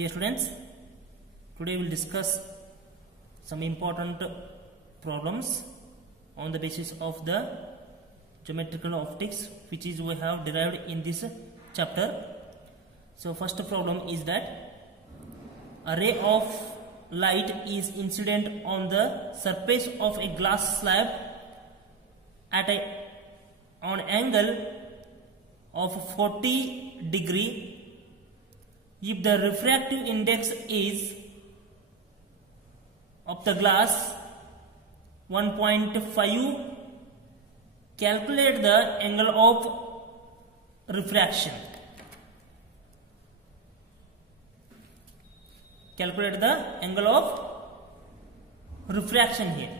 Dear students, today we will discuss some important problems on the basis of the geometrical optics which is we have derived in this chapter. So first problem is that a ray of light is incident on the surface of a glass slab at an angle of 40 degree. If the refractive index is of the glass 1.5, calculate the angle of refraction. Calculate the angle of refraction here.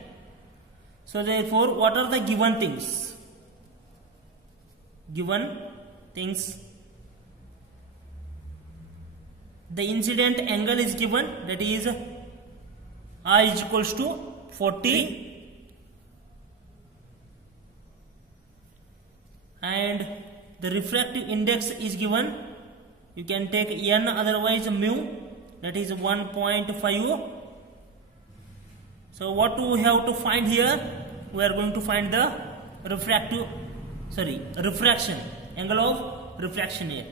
So therefore, what are the given things? Given things. The incident angle is given, that is R is equals to 40 and the refractive index is given. You can take n, otherwise mu, that is 1.5. So what do we have to find here? We are going to find the refraction, angle of refraction here.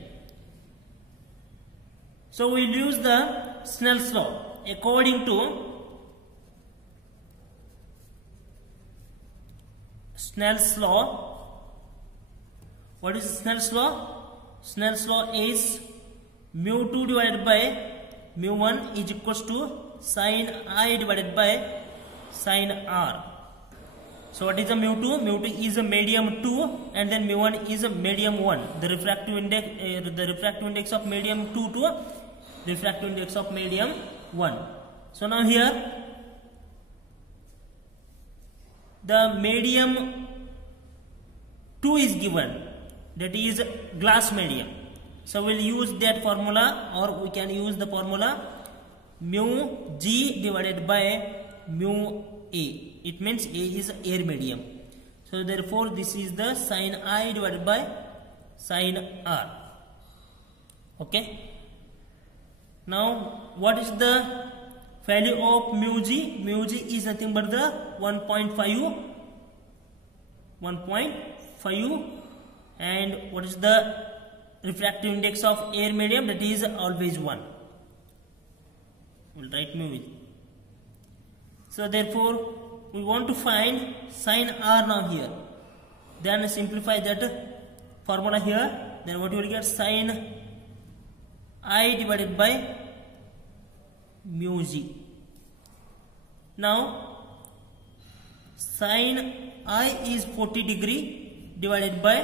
So we will use the Snell's law. According to Snell's law, what is Snell's law? Snell's law is mu2 divided by mu1 is equals to sin I divided by sin R. So what is the mu2? Mu2 is a medium 2 and then mu1 is a medium 1. The refractive index of medium 2 to refractive index of medium 1. So now here the medium 2 is given, that is glass medium. So we will use that formula, or we can use the formula mu G divided by mu A. It means A is air medium. So therefore this is the sin I divided by sin R. Okay. Now what is the value of mu G? Mu G is nothing but the 1.5, and what is the refractive index of air medium? That is always 1. We will write mu G. So therefore we want to find sin R now here. Then simplify that formula here. Then what you will get? Sin I divided by mu G. Now sin I is 40 degree divided by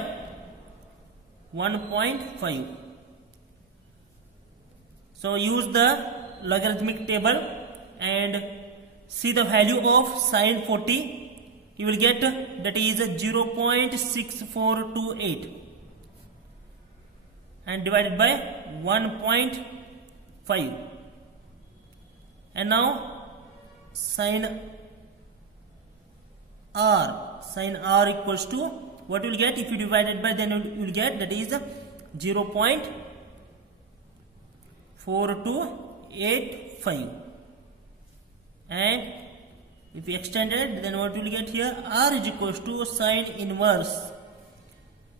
1.5. So use the logarithmic table and see the value of sin 40. You will get that is 0.6428 and divided by 1.5. And now sin R equals to, what you will get if you divide it by, then you will get that is 0.4285. And if you extend it, then what you will get here? R is equals to sin inverse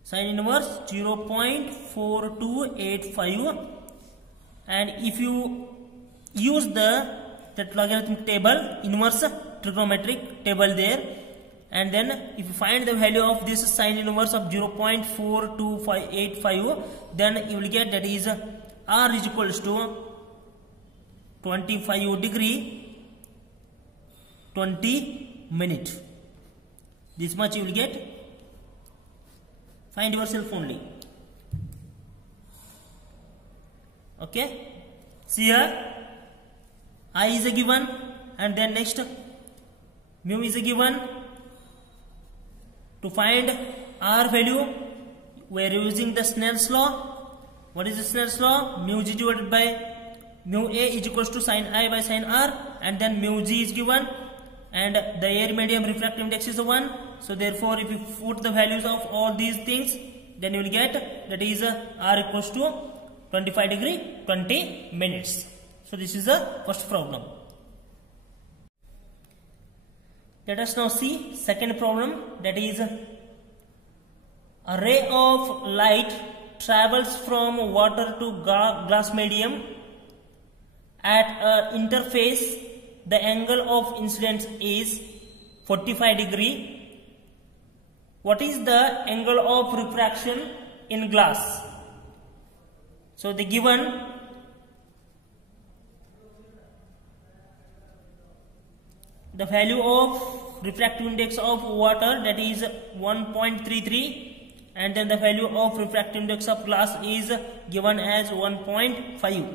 0.4285. And if you use that logarithmic table, inverse trigonometric table there, and then if you find the value of this sin inverse of 0.4285, then you will get that is R is equals to 25 degree 20 minutes. This much you will get. Find yourself only. Okay. See here, I is a given, and then next mu is a given. To find R value, we are using the Snell's law. What is the Snell's law? Mu G divided by mu A is equals to sin I by sin R, and then mu G is given, and the air medium refractive index is 1. So therefore if you put the values of all these things, then you will get that is R equals to 25 degree 20 minutes. So this is the first problem. Let us now see second problem, that is a ray of light travels from water to glass medium. At an interface, the angle of incidence is 45 degree. What is the angle of refraction in glass? So the given the value of refractive index of water, that is 1.33, and then the value of refractive index of glass is given as 1.5.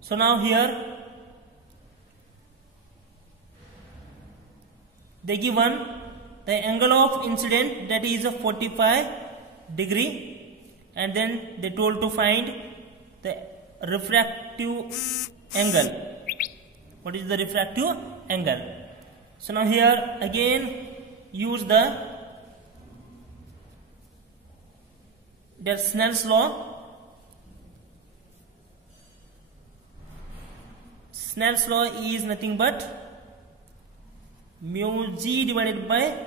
So now here they given the angle of incident, that is 45 degree, and then they told to find the refractive angle. What is the refractive angle? So now here again use the Snell's law. Snell's law is nothing but mu g divided by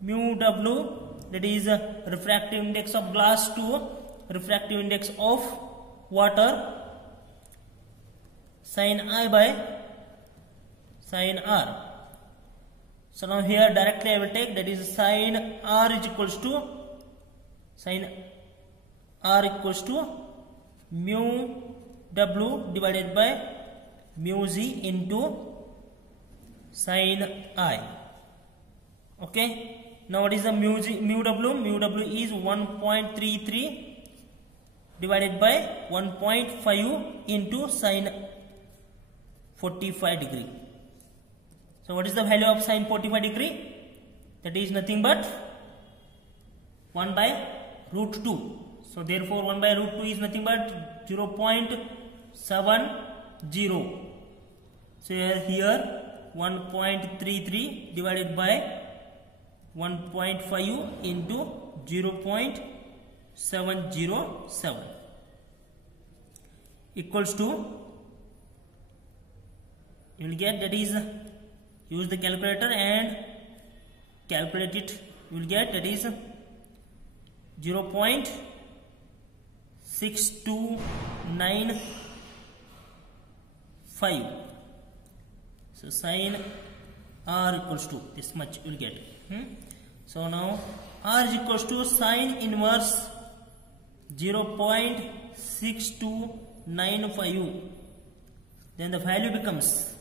mu w, that is refractive index of glass to refractive index of water, sin I by sin r. So now here directly I will take, that is sin r equals to mu w divided by mu z into sin I. Okay. Now what is the mu w? Mu w is 1.33 divided by 1.5 into sin 45 degree. So what is the value of sin 45 degree? That is nothing but 1 by root 2. So therefore 1 by root 2 is nothing but 0.70. So here 1.33 divided by 1.5 into 0.707 equals to, you will get, that is, use the calculator and calculate it, you will get, that is 0.6295. So sin r equals to this much you will get. So now r is equals to sin inverse 0.6295. Then the value becomes,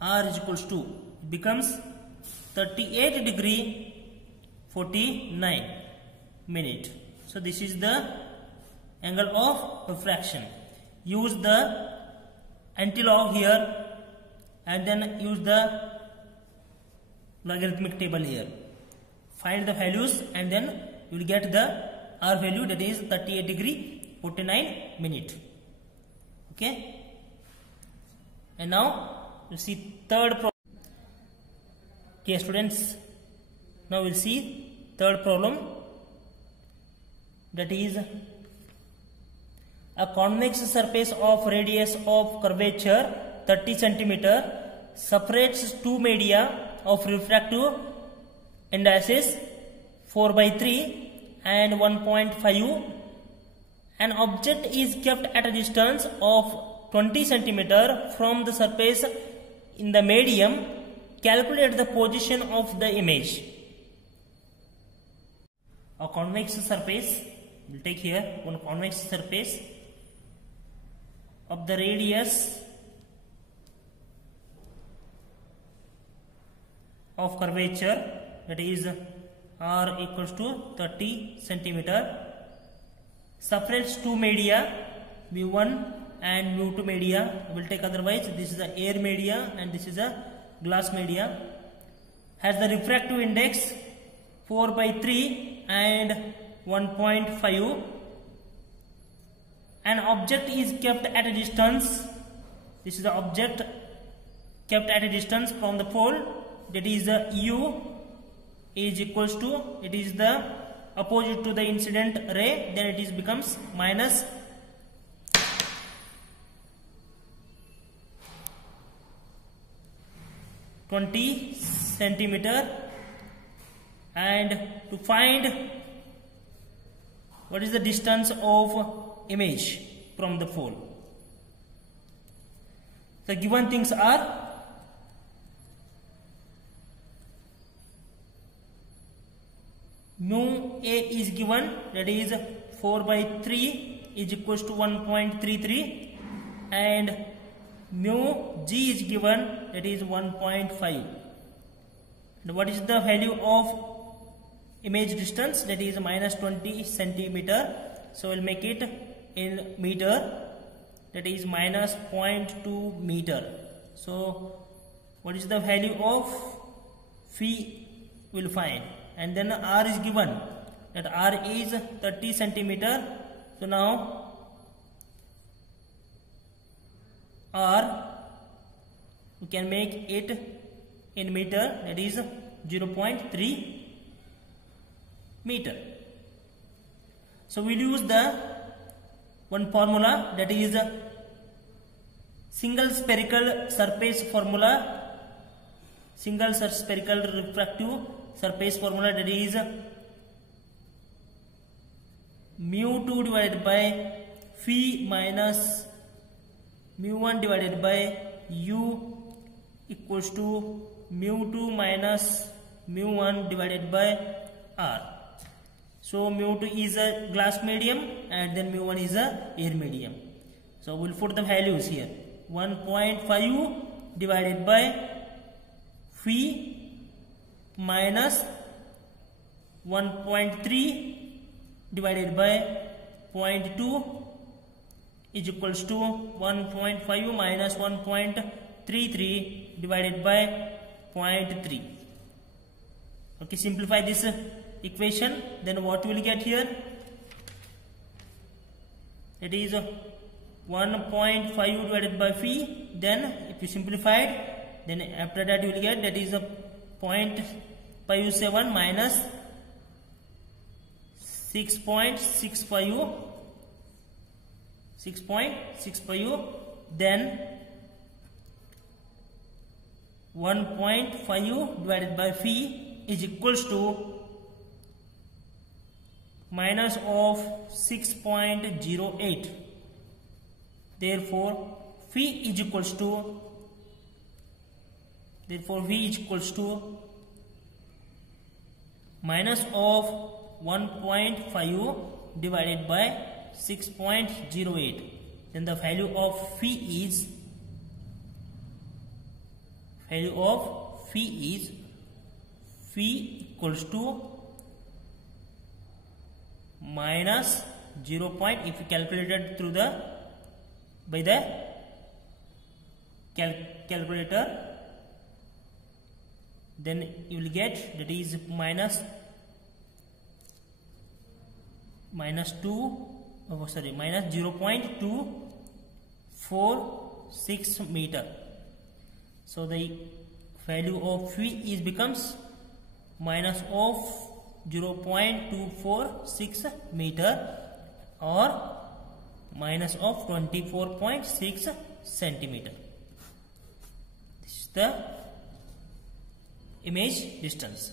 r is equals to, becomes 38 degree 49 minute. So this is the angle of refraction. Use the anti-log here and then use the logarithmic table here. Find the values and then you will get the r value, that is 38 degree 49 minute. Okay. And now you see third problem. Okay students, now we'll see third problem, that is a convex surface of radius of curvature 30 cm separates two media of refractive indices 4/3 and 1.5. An object is kept at a distance of 20 cm from the surface in the medium. Calculate the position of the image. A convex surface, we'll take here one convex surface of the radius of curvature, that is r equals to 30 cm, separates two media mu1 and mu2 media. We'll take otherwise, this is the air media and this is a glass media. Has the refractive index 4/3 and 1.5. An object is kept at a distance, this is the object kept at a distance from the pole, that is u is equals to, it is the opposite to the incident ray, then it is becomes minus 20 centimeter, and to find what is the distance of image from the pole. The given things are mu A is given, that is 4 by 3 is equals to 1.33, and mu G is given, that is 1.5. And what is the value of image distance? That is minus 20 centimeter. So we'll make it in meter, that is minus 0.2 meter. So what is the value of phi we'll find, and then R is given, that R is 30 centimeter. So now R we can make it in meter, that is 0.3 meter. So we'll use the one formula, that is single spherical surface formula, single spherical refractive surface formula, that is mu 2 divided by phi minus mu 1 divided by u equals to mu 2 minus mu 1 divided by R. So mu 2 is a glass medium and then mu 1 is a air medium. So we'll put the values here. 1.5 divided by phi minus 1.3 divided by 0.2 is equals to 1.5 minus 1.33 divided by 0.3. Okay, simplify this equation, then what you will get here? It is 1.5 divided by phi. Then if you simplify it, then after that you will get, that is 0.57 minus 6.65, then 1.5 divided by phi is equals to minus of 6.08. Therefore phi is equals to minus of 1.5 divided by 6.08. Then the value of phi is equals to minus 0. If you calculated through by the calculator, then you will get, that is minus 0.246 meter. So the value of phi is becomes minus of 0.246 meter, or minus of 24.6 centimeter. This is the image distance.